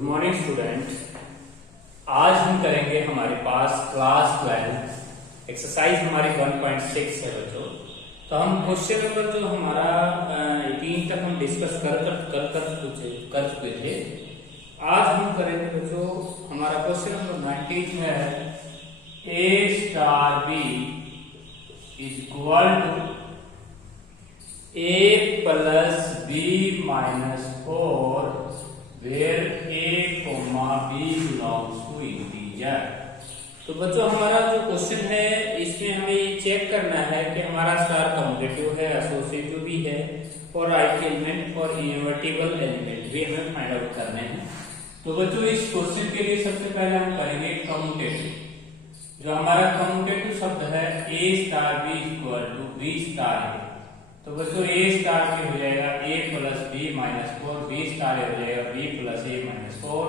Good morning students. आज हम करेंगे हमारे पास क्लास 12 एक्सरसाइज हमारी 1.6 है बच्चों। तो हम क्वेश्चन नंबर जो हमारा 18 तक हम डिस्कस कर चुके थे। आज हम करेंगे बच्चों हमारा क्वेश्चन नंबर 19 है a star b is equal to a plus b minus 4 where a, b belongs to integer। तो बच्चों हमारा जो क्वेश्चन है इसमें हमें ये चेक करना है कि हमारा स्टार कम्यूटेटिव है, एसोसिएटिव भी है और राइट एलिमेंट और इनवर्टिबल एलिमेंट भी हमें फाइंड आउट करने हैं। तो बच्चों इस क्वेश्चन के लिए सबसे पहले हम करेंगे कम्यूटेटिव। जो हमारा कम्यूटेटिव शब्द है a star b equal to b star है। तो बच्चों a स्टार भी हो जाएगा a plus b minus 4, b star हो जाएगा b plus a minus 4,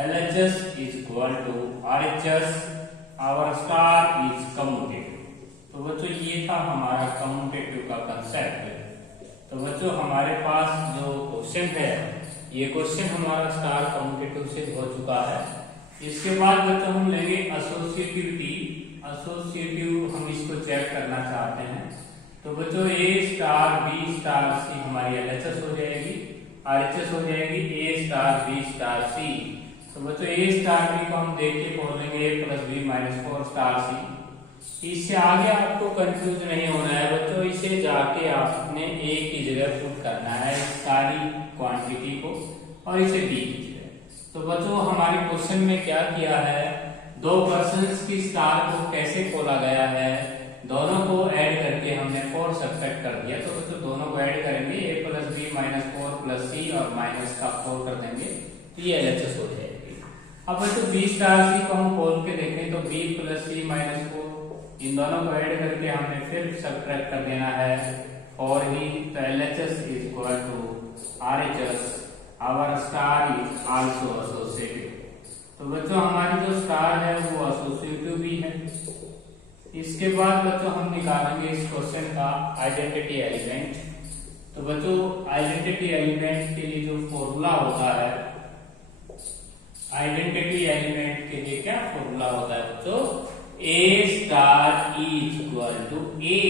LHS is equal to RHS, our star is commutative. तो बच्चों ये था हमारा कम्यूटेटिव का कंसेप्ट। तो बच्चों हमारे पास जो क्वेश्चन है ये क्वेश्चन हमारा स्टार कम्यूटेटिव से हो चुका है। इसके बाद बच्चों हम लेंगे एसोसिएटिविटी। एसोसिएटिव हम इसको चेक करना चाहते हैं। तो बच्चों a star b star c हमारी LHS हो जाएगी, RHS हो जाएगी a star b star c। तो बच्चों a स्टार b को हम देख के बोल देंगे a plus b minus 4 star c। इससे आगे आपको कंफ्यूज नहीं होना है बच्चों, इसे जाके आपने a की जगह पुट करना है सारी क्वांटिटी को और इसे b की जगह। तो बच्चों हमारे क्वेश्चन में क्या किया है, दो पर्सन्स की स्टार को कैसे खोला गया है, दोनों को ऐड करके हमने 4 सब्ट्रैक्ट कर दिया। तो बच्चों दोनों को ऐड करेंगे a plus b minus 4 plus c और माइनस का 4 कर देंगे तो ये LHS हो जाएगी। अब बच्चों b स्टार c को हम खोल के देखें तो b प्लस c माइनस 4 इन दोनों को ऐड करके हमने फिर सब्ट्रैक्ट कर देना है और ही। तो LHS is equal to RHS, our star is also associative. तो बच्चों हमारी जो स्टार है वो एसोसिएटिव भी है। इसके बाद बच्चों हम निकालेंगे इस क्वेश्चन का आइडेंटिटी एलिमेंट। तो बच्चों आइडेंटिटी एलिमेंट के लिए जो फॉर्मूला होता है, आइडेंटिटी एलिमेंट के लिए क्या फॉर्मूला होता है बच्चों, a star e equal to a।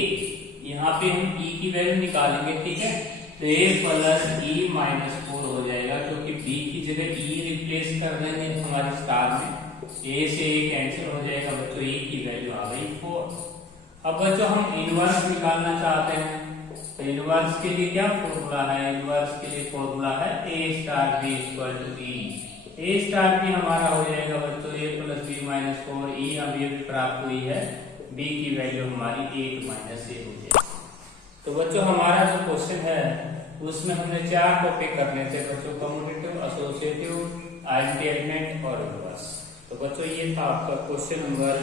यहाँ पे हम e की वैल्यू निकालेंगे, ठीक है। तो a प्लस e माइनस 4 हो जाएगा क्योंकि b की जगह e रिप्लेस कर देंगे हमारे स्टार में, a से a कैंसिल हो जाएगा बच्चों, e की वैल्यू आ गई 4। अब बच्चों हम इनवर्स निकालना चाहते हैं। तो इनवर्स के लिए क्या फॉर्मूला है, इनवर्स के लिए फॉर्मूला है a star b equal to e। a star b हमारा हो जाएगा बच्चों a plus b minus 4, e अब ये प्राप्त हुई है, b की वैल्यू हमारी 8 माइनस a हो जाएगी। तो बच्चों हमारा जो क्वेश्चन है उसमें हमने 4 टॉपिक करने थे बच्चों, कम्यूटेटिव, एसोसिएटिव, आइडेंटिटी एलिमेंट और इनवर्स। तो बच्चों ये था आपका क्वेश्चन नंबर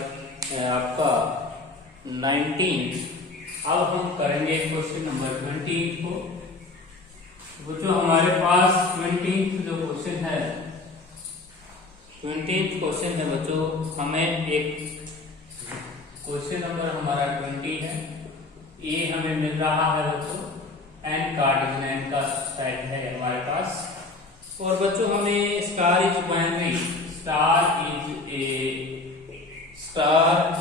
आपका 19। अब हम करेंगे क्वेश्चन नंबर 20 को। बच्चों हमारे पास 20 जो क्वेश्चन है, 20 क्वेश्चन है बच्चों, हमें एक क्वेश्चन नंबर हमारा 20 है। ये हमें मिल रहा है बच्चों n कार्टेशियन n का सेट है हमारे पास। और बच्चों हमें star is binary, star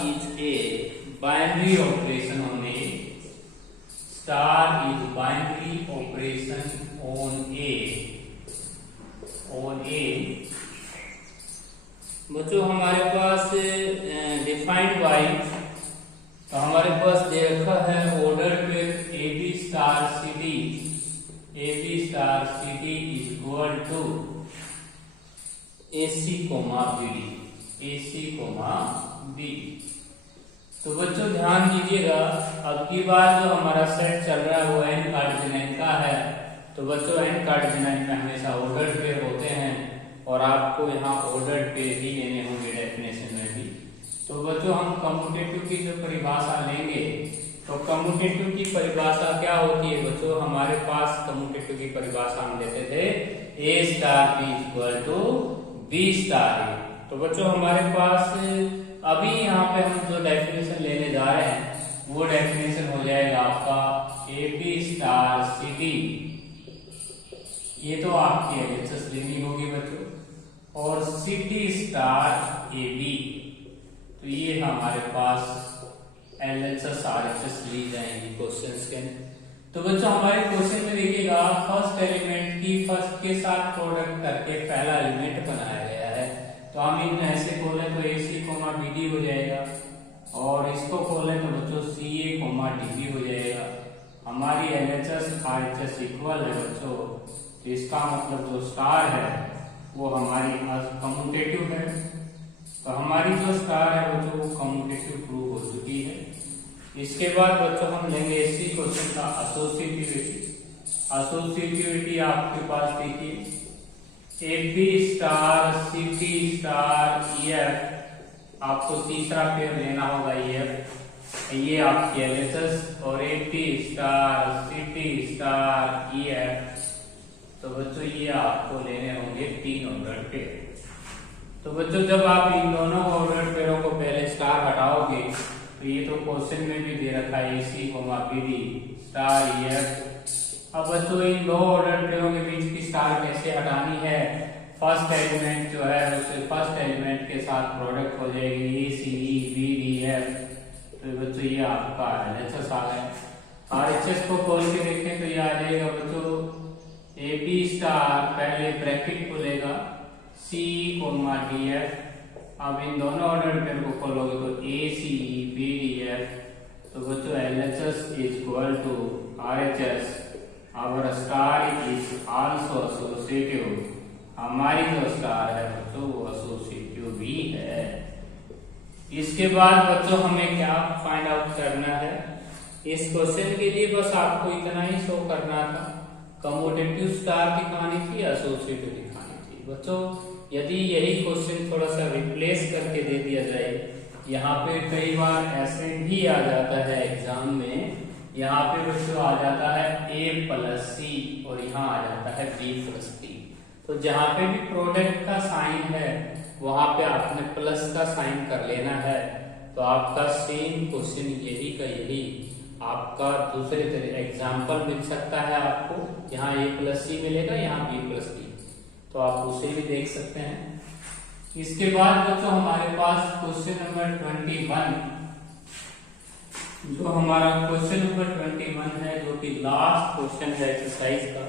is a binary operation on A, star is binary operation on A. बच्चों हमारे पास डिफाइंड बाय, तो हमारे पास दे रखा है ऑर्डर पे AB star CD, AB star CD is equal to AC comma BD, AC comma B। तो बच्चों ध्यान दीजिएगा, अब की बार जो हमारा सेट चल रहा है वो n कार्टेशियन n का है। तो बच्चों n कार्टेशियन n में हमेशा ऑर्डर पेयर होते हैं और आपको यहाँ ऑर्डर पेयर ही लेने होंगे डेफिनेशन में भी। तो बच्चों हम कम्यूटेटिव की जो परिभाषा लेंगे, तो कम्यूटेटिव की परिभाषा क्या होती है बच्चों, हमारे पास कम्यूटेटिव की परिभाषा हम लेते थे a star b equal to b star a। तो बच्चों हमारे पास अभी यहाँ पे हम जो डेफिनेशन लेने जा रहे हैं वो डेफिनेशन हो जाएगा आपका AB स्टार CD। ये तो आपकी LHS लेनी होगी बच्चों। और c t star a b. तो ये हमारे पास LHS RHS ली जाएंगी क्वेश्चंस के। तो बच्चों हमारे क्वेश्चन में देखिएगा फर्स्ट एलिमेंट की फर्स्ट के साथ प्रोडक्ट करके पहला एलिमेंट बनाया गया है। तो हम इन ऐसे खोलें तो AC, BD हो जाएगा और इसको खोलें तो बच्चों CA, DB हो जाएगा। हमारी LHS RHS इक्वल है बच्चों, तो इसका मतलब जो स्टार है वो हमारी कम्यूटेटिव है। तो हमारी जो स्टार है बच्चों वो कम्यूटेटिव प्रूव हो चुकी है। इसके बाद बच्चों हम लेंगे इसी क्वेश्चन का एसोसिएटिविटी। एसोसिएटिविटी आपके पास देखिए AB star CT star EF, आपको तीसरा पेयर लेना होगा EF, ये आपकी LHS और AB star CT star EF। तो बच्चों ये आपको लेने होंगे 3 ऑर्डर पेयर। तो बच्चों जब आप इन दोनों ऑर्डर पेयरों को पहले स्टार हटाओगे तो ये तो क्वेश्चन में भी दे रखा है AC, BD स्टार EF। अब बच्चों इन दो ऑर्डर पेयरों के बीच की स्टार कैसे हटानी है? फर्स्ट एलिमेंट जो है उसे फर्स्ट एलिमेंट के साथ प्रोडक्ट हो जाएगी ACE BDF। तो बच्चों ये आपका LHS आ गया। RHS को खोल के देखें तो ये आ जाएगा बच्चों AB स्टार, पहले ब्रैकेट खुलेगा CE, DF। अब इन दोनों ऑर्डर पेयर को खोलोगे तो ACE BDF। तो बच्चों LHS is equal to RHS, our star is also associative. हमारी जो स्टार है बच्चों वो एसोसिएटिव भी है। इसके बाद बच्चों हमें क्या फाइंड आउट करना है? इस क्वेश्चन के लिए बस आपको इतना ही शो करना था, कम्यूटेटिव स्टार दिखानी थी, एसोसिएटिव दिखानी थी। बच्चों यदि यही क्वेश्चन थोड़ा सा रिप्लेस करके दे दिया जाए, यहाँ पे कई बार ऐसे भी आ जाता है एग्जाम में, यहाँ पे बच्चों आ जाता है A+C और यहाँ आ जाता है B+C। तो जहाँ पे भी प्रोडक्ट का साइन है वहां पे आपने प्लस का साइन कर लेना है। तो आपका सेम क्वेश्चन यही का यही आपका दूसरे तरह एग्जाम्पल मिल सकता है आपको, यहाँ A+C मिलेगा, यहाँ B+D, तो आप उसे भी देख सकते हैं। इसके बाद बच्चों हमारे पास क्वेश्चन नंबर 21, जो हमारा क्वेश्चन नंबर 21 है, जो कि लास्ट क्वेश्चन है एक्सरसाइज का।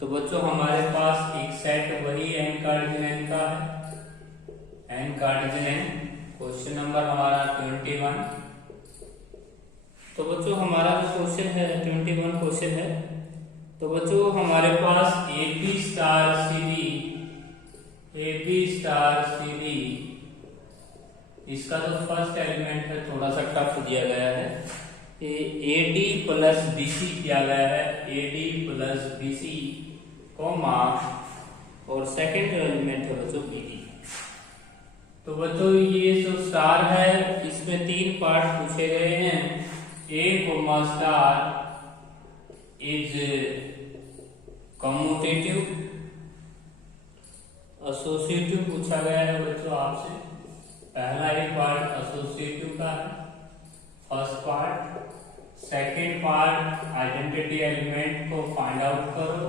तो बच्चों हमारे पास एक सेट वही n कार्डिनल का है, n कार्डिनल, क्वेश्चन नंबर हमारा 21। तो बच्चों हमारा जो क्वेश्चन है 21 क्वेश्चन है। तो बच्चों हमारे पास AB स्टार CD, इसका जो फर्स्ट एलिमेंट है थोड़ा सा टफ दिया गया है, AD प्लस BC किया गया है, AD प्लस BC कॉमा, और सेकेंड एलिमेंट है बच्चों BD। तो बच्चों ये जो स्टार है इसमें 3 पार्ट पूछे गए हैं। A comma star is commutative, associative पूछा गया है बच्चों आपसे। पहला एक पार्ट एसोसिएटिव का है, first part. Second part identity element को फाइंड आउट करो,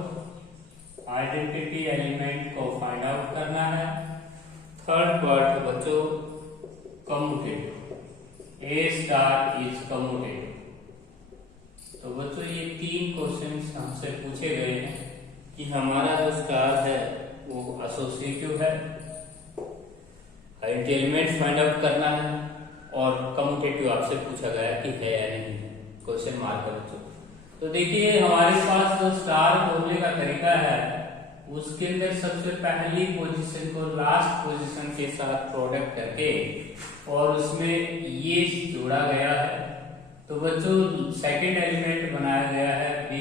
आइडेंटिटी एलिमेंट को फाइंड आउट करना है। थर्ड पार्ट बच्चों commutative, A star is commutative. तो बच्चों ये 3 क्वेश्चंस हमसे पूछे गए हैं कि हमारा जो स्टार है वो एसोसिएटिव है, आइडेंटिटी एलिमेंट फाइंड आउट करना है, और कम्यूटेटिव आपसे पूछा गया कि है या नहीं है, क्वेश्चन मार्क है बच्चों। तो देखिए हमारे पास जो स्टार खोलने का तरीका है उसके अंदर सबसे पहली पोजीशन को लास्ट पोजीशन के साथ प्रोडक्ट करके और उसमें ये जोड़ा गया है। तो बच्चों सेकंड एलिमेंट बनाया गया है B,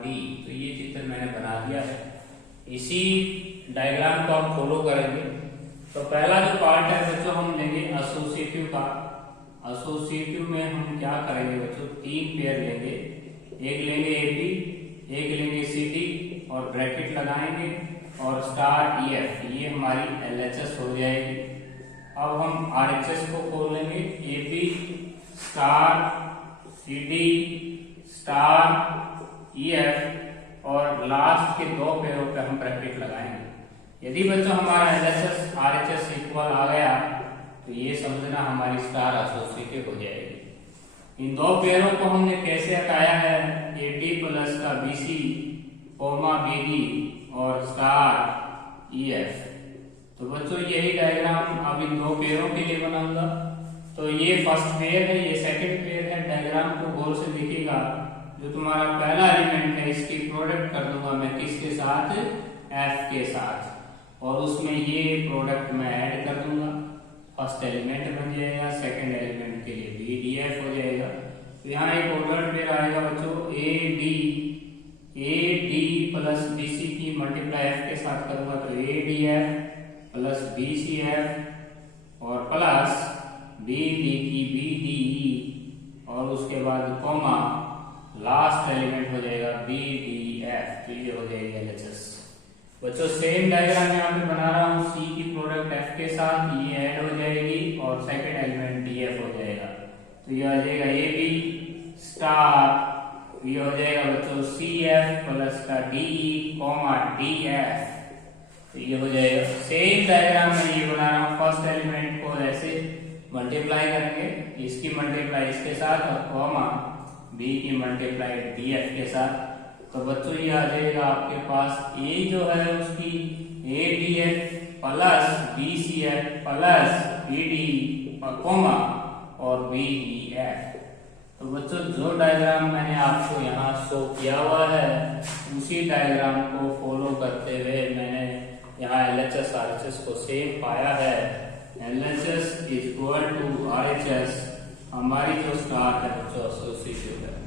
D। तो ये चित्र मैंने बना दिया है, इसी डायग्राम को हम फॉलो करेंगे। तो पहला जो पार्ट है बच्चों हम लेंगे एसोसिएटिव का। एसोसिएटिव में हम क्या करेंगे बच्चों, 3 पेयर लेंगे, एक लेंगे AB, एक लेंगे CD और ब्रैकेट लगाएंगे और स्टार EF, ये हमारी LHS हो जाएगी। अब हम RHS को खोल लेंगे, AB star CD star EF और लास्ट के 2 पेयरों पे हम ब्रैकेट लगाएंगे। यदि बच्चों हमारा LHS RHS इक्वल आ गया तो ये समझना हमारी स्टार एसोसिएटिव हो जाएगी। इन दो पेयरों को हमने कैसे हटाया है, AB प्लस का BC कोमा BD और स्टार EF। तो बच्चों यही डायग्राम अब इन दो पेयरों के लिए बनाऊंगा। तो ये फर्स्ट पेयर है, ये सेकंड पेयर है। डायग्राम को गौर से देखिएगा, जो तुम्हारा पहला एलिमेंट है इसकी प्रोडक्ट कर दूंगा मैं किसके साथ, F के साथ, और उसमें ये प्रोडक्ट मैं ऐड कर दूंगा। फर्स्ट एलिमेंट बन जाएगा, सेकंड एलिमेंट के लिए BDF हो जाएगा। तो यहाँ एक ऑर्डर पेयर आएगा बच्चों, AD प्लस BC की मल्टीप्लाई F के साथ करूंगा तो ADF प्लस BCF और प्लस BD की BDE और उसके बाद कोमा लास्ट एलिमेंट हो जाएगा BDF। तो ये हो जाएगा LHS। बच्चों सेम डायग्राम यहाँ पे बना रहा हूँ, C की प्रोडक्ट F के साथ ये ऐड हो जाएगी और सेकंड एलिमेंट DF हो जाएगा। तो ये आ जाएगा AB स्टार, ये हो जाएगा बच्चों CF प्लस का DE कोमा DF। तो ये हो जाएगा। सेम डायग्राम में ये बना रहा हूँ, फर्स्ट एलिमेंट को ऐसे मल्टीप्लाई करेंगे, इसकी मल्टीप्लाई इसके साथ और कोमा B की मल्टीप्लाई DF के साथ। तो बच्चों ये आ जाएगा आपके पास A जो है उसकी ADF plus BCF plus BD और कोमा और BDF। तो बच्चों जो डायग्राम मैंने आपको यहाँ शो किया हुआ है उसी डायग्राम को फॉलो करते हुए मैंने यहाँ LHS RHS को सेम पाया है। LHS is equal to RHS, हमारी जो स्टार है बच्चों एसोसिएटिव है।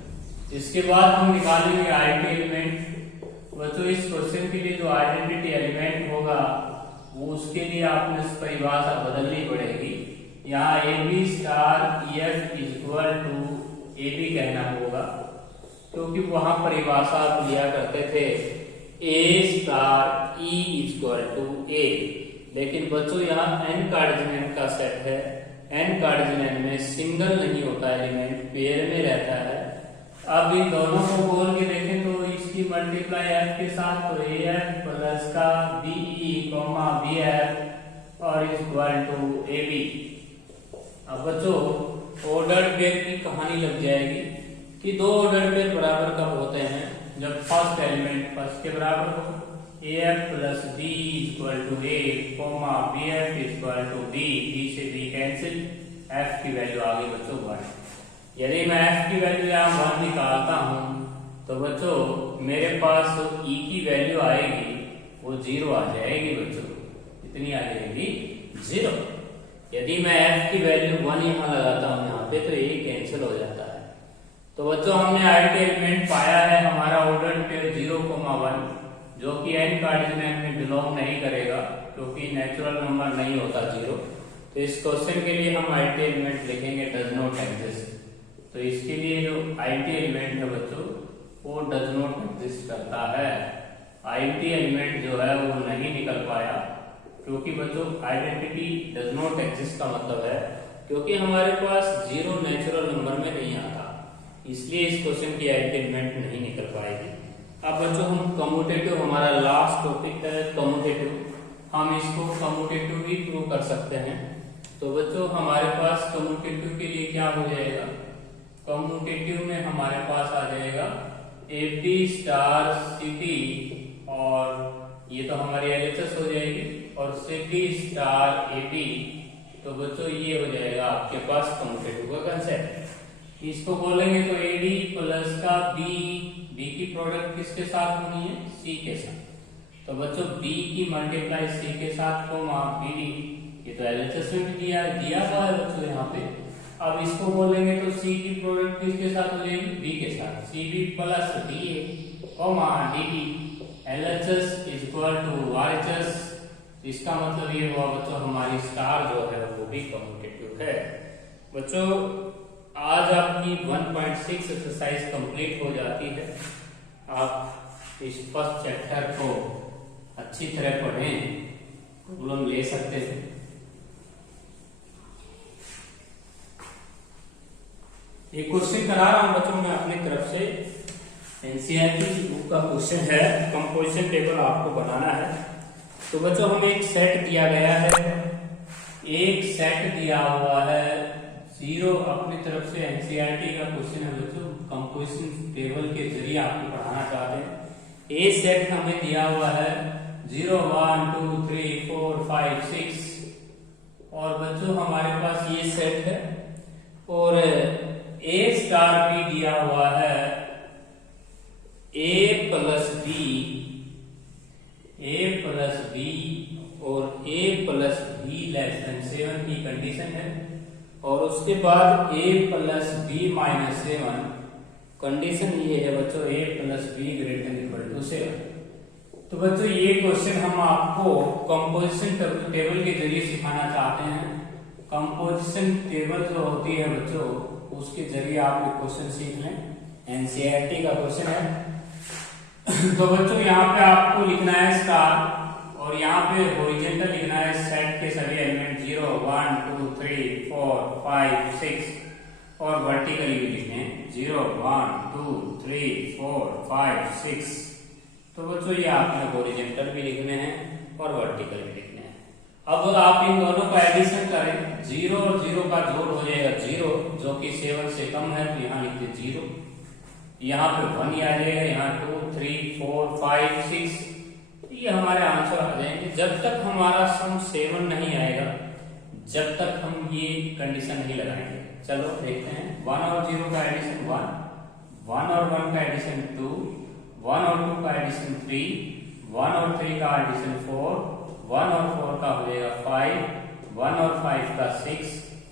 इसके बाद हम निकालेंगे आइडेंटिटी एलिमेंट। बच्चों इस क्वेश्चन के लिए जो आइडेंटिटी एलिमेंट होगा वो उसके लिए आपने इस परिभाषा बदलनी पड़ेगी। यहाँ AB star EF is equal to AB कहना होगा, क्योंकि वहां परिभाषा आप लिया करते थे A star E is equal to A। लेकिन बच्चों यहाँ n कार्डिनल का सेट है, n कार्डिनल में सिंगल नहीं होता एलिमेंट, पेयर में रहता है। अब इन दोनों को बोल के देखें तो इसकी मल्टीप्लाई F के साथ तो AF प्लस का BE कोमा BF और इज इक्वल टू AB। अब बच्चों ऑर्डर पेयर की कहानी लग जाएगी कि दो ऑर्डर पेयर बराबर कब होते हैं, जब फर्स्ट एलिमेंट फर्स्ट के बराबर हो। AF plus B equal to A comma BF equal to B, B से B कैंसिल, F की वैल्यू आ गई बच्चों 1। यदि मैं F की वैल्यू यहाँ 1 निकालता हूँ तो बच्चों मेरे पास E की वैल्यू आएगी वो 0 आ जाएगी बच्चों, कितनी आ जाएगी 0। यदि मैं F की वैल्यू 1 यहाँ लगाता हूँ यहाँ पे तो ये कैंसिल हो जाता है। तो बच्चों हमने आइडेंटिटी एलिमेंट पाया है हमारा ऑर्डर पेयर 0,1 जो कि n कार्डिनल में बिलोंग नहीं करेगा क्योंकि नेचुरल नंबर नहीं होता 0। तो इस क्वेश्चन के लिए हम आइडेंटिटी एलिमेंट लिखेंगे डज नॉट एग्जिस्ट। तो इसके लिए जो आइडेंटिटी एलिमेंट है बच्चों वो डज नॉट एग्जिस्ट करता है। आइडेंटिटी एलिमेंट जो है वो नहीं निकल पाया क्योंकि बच्चों आइडेंटिटी डज नॉट एग्जिस्ट का मतलब है क्योंकि हमारे पास 0 नेचुरल नंबर में नहीं आता, इसलिए इस क्वेश्चन की आइडेंटिटी एलिमेंट नहीं निकल पाएगी। अब बच्चों हम कम्यूटेटिव, हमारा लास्ट टॉपिक है कम्यूटेटिव, हम इसको कम्यूटेटिव भी प्रूव कर सकते हैं। तो बच्चों हमारे पास कम्यूटेटिव के लिए क्या हो जाएगा, कम्यूटेटिव में हमारे पास आ जाएगा AB स्टार सिटी और ये तो हमारी LHS हो जाएगी और सिटी स्टार AB। तो बच्चों ये हो जाएगा आपके पास कम्यूटेटिव का कंसेप्ट। इसको बोलेंगे तो AD प्लस का B की प्रोडक्ट किसके साथ होनी है, C के साथ। तो बच्चों B की मल्टीप्लाई C के साथ को BD, ये तो LHS में दिया हुआ है बच्चों यहाँ पे। अब इसको बोलेंगे तो C की प्रोडक्ट किसके साथ हो जाएगी, B के साथ, CB plus DA comma DD LHS is equal to RHS। इसका मतलब ये हुआ बच्चों हमारी स्टार जो है वो भी कम्यूटेटिव है। बच्चों आज आपकी 1.6 एक्सरसाइज कंप्लीट हो जाती है। आप इस फर्स्ट चैप्टर को अच्छी तरह पढ़ें, प्रॉब्लम ले सकते हैं। एक क्वेश्चन करा रहा हूं बच्चों मैं अपनी तरफ से, एनसीईआरटी की बुक का क्वेश्चन है, कंपोजिशन टेबल आपको बनाना है। तो बच्चों हमें एक सेट दिया गया है, एक सेट दिया हुआ है 0 अपनी तरफ से एनसीईआरटी का क्वेश्चन है बच्चों, कंपोजिशन टेबल के जरिए आपको पढ़ाना चाहते हैं। ए सेट हमें दिया हुआ है 0 1 2 3 4 5 6 और बच्चों हमारे पास ये सेट है और ए स्टार भी दिया हुआ है ए प्लस बी और a plus b less than 7 की कंडीशन है और उसके बाद a plus b minus 7 condition ये है बच्चों a plus b greater than equal to 7। तो बच्चों ये क्वेश्चन हम आपको कंपोजिशन टेबल के जरिए सिखाना चाहते हैं। कंपोजिशन टेबल जो होती है बच्चों उसके जरिए आप ये क्वेश्चन सीख लें, एनसीईआरटी का क्वेश्चन है। तो बच्चों यहाँ पे आपको लिखना है स्टार और यहाँ पे हॉरिजॉन्टल लिखना है सेट के सभी एलिमेंट 0 1 2 3 4 5 6 और वर्टिकली भी लिखने हैं 0 1 2 3 4 5 6। तो बच्चों ये आपने हॉरिजॉन्टल भी लिखने हैं और वर्टिकल भी लिखने हैं। अब आप इन दोनों का एडिशन करें, 0 और 0 का जोड़ हो जाएगा 0 जो कि 7 से कम है, तो यहाँ लिखते 0, यहाँ पे 1 आ जाएगा, यहाँ 2 3 4 5 6, ये हमारे आंसर आ जाएंगे। जब तक हमारा सम 7 नहीं आएगा जब तक हम ये कंडीशन नहीं लगाएंगे। चलो देखते हैं 1 और 0 का एडिशन 1, 1 और 1 का एडिशन 2, 1 और 2 का एडिशन 3, 1 और 3 का एडिशन 4, 1 और 4 का हो जाएगा 5, 1 और 5 का 6।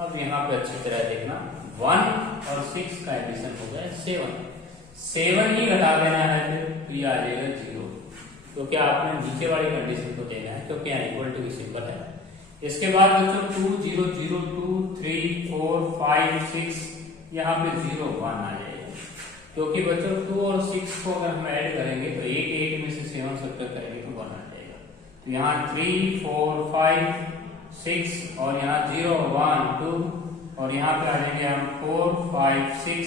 अब यहाँ पे अच्छी तरह देखना 1 और 6 का एडिशन हो गया 7 ही घटा देना है, फिर तो ये आ जाएगा 0 क्योंकि आपने नीचे वाली कंडीशन को देना है क्योंकि यहाँ इक्वल टू सिंबल है। इसके बाद बच्चों 2 0 0 2 3 4 5 6 यहाँ पे 0 1 आ जाएगा क्योंकि बच्चों 2 और 6 को अगर हम ऐड करेंगे तो 8 में से 7 सब्ट्रैक्ट करेंगे तो 1 आ जाएगा। तो यहाँ 3 4 5 6 और यहाँ 0 1 2 और यहाँ पे आ जाएंगे हम 4 5 6,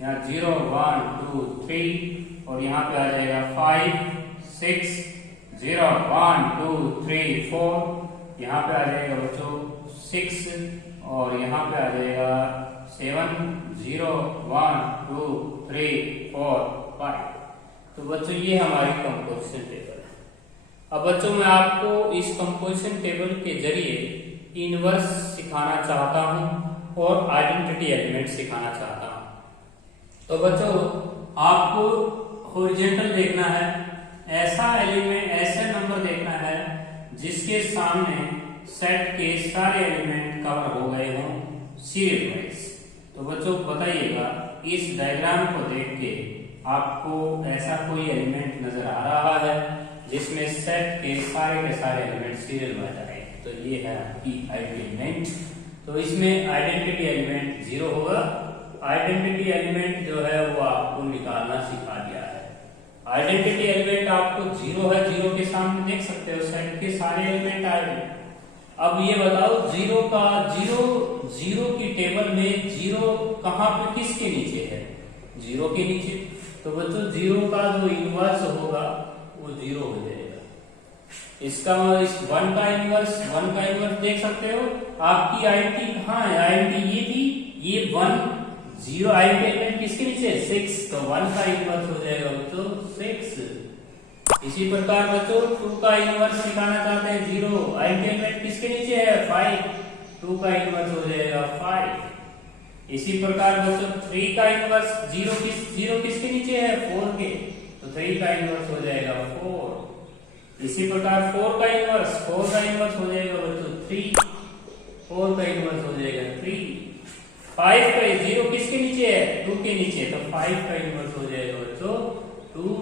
यहाँ 0 1 2 3 और यहाँ पे आ जाएगा 5 6 0 1 2 3 4, यहाँ पे आ जाएगा बच्चों 6 और यहाँ पे आ जाएगा 7 0 1 2 3 4 5। तो बच्चों ये हमारी कंपोजिशन टेबल है। अब बच्चों मैं आपको इस कंपोजिशन टेबल के जरिए इनवर्स सिखाना चाहता हूँ और आइडेंटिटी एलिमेंट सिखाना चाहता हूँ। तो बच्चों आपको हॉरिजॉन्टल देखना है, ऐसा एलिमेंट ऐसा नंबर देखना है जिसके सामने सेट के सारे एलिमेंट कवर हो गए हों सीरियल वाइज। तो बच्चों बताइएगा इस डायग्राम को देख के आपको ऐसा कोई एलिमेंट नजर आ रहा है जिसमें सेट के सारे एलिमेंट सीरियल वाइज आए। तो ये है आपकी एलिमेंट। तो इसमें आइडेंटिटी एलिमेंट 0 होगा। आइडेंटिटी एलिमेंट जो है वो आपको निकालना सिखा दिया है। आइडेंटिटी एलिमेंट आपको 0 है, 0 के सामने देख सकते हो सेट के सारे एलिमेंट आ गए। अब ये बताओ 0 की टेबल में 0 कहां पे किसके नीचे है? 0 के नीचे। तो बच्चों 0 का जो इनवर्स होगा वो 0 हो जाएगा। इसका इस 1 का इनवर्स देख सकते हो। आपकी आईडेंटिटी कहाँ है? आईडेंटिटी ये थी, ये 1 0 आईडेंटिटी एलिमेंट किसके नीचे? 6। तो 1 का इनवर्स हो जाएगा बच्चों 6। इसी प्रकार बच्चों 2 का इनवर्स निकालना चाहते हैं 0 आइडेंटिटी एलिमेंट किसके नीचे है? 5। 2 का इनवर्स हो जाएगा 5। इसी प्रकार बच्चों 3 का इनवर्स 0 किसके नीचे है? 4 के। तो 3 का इनवर्स हो जाएगा 4। इसी प्रकार 4 का इनवर्स हो जाएगा बच्चों 3। 4 का इनवर्स हो जाएगा 3। 5 का 0 किसके नीचे है? 2 के नीचे। तो 5 का इनवर्स हो जाएगा बच्चों 2।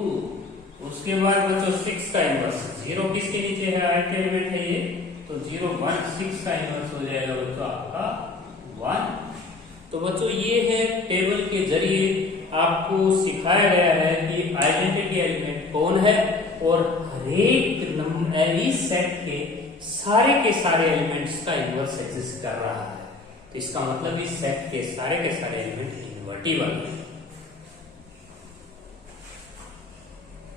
उसके बाद बच्चों 6 का इनवर्स 0 किसके नीचे है? आइडेंटिटी एलिमेंट है ये। तो 0 1 6 का इनवर्स हो जाएगा बच्चों आपका 1। तो बच्चों ये है टेबल के जरिए आपको सिखाया गया है कि आइडेंटिटी एलिमेंट कौन है और हरेक नंबर इस सेट के सारे एलिमेंट्स का इनवर्स एग्जिस्ट कर रहा है। तो इसका मतलब इस सेट के सारे एलिमेंट इनवर्टिबल है।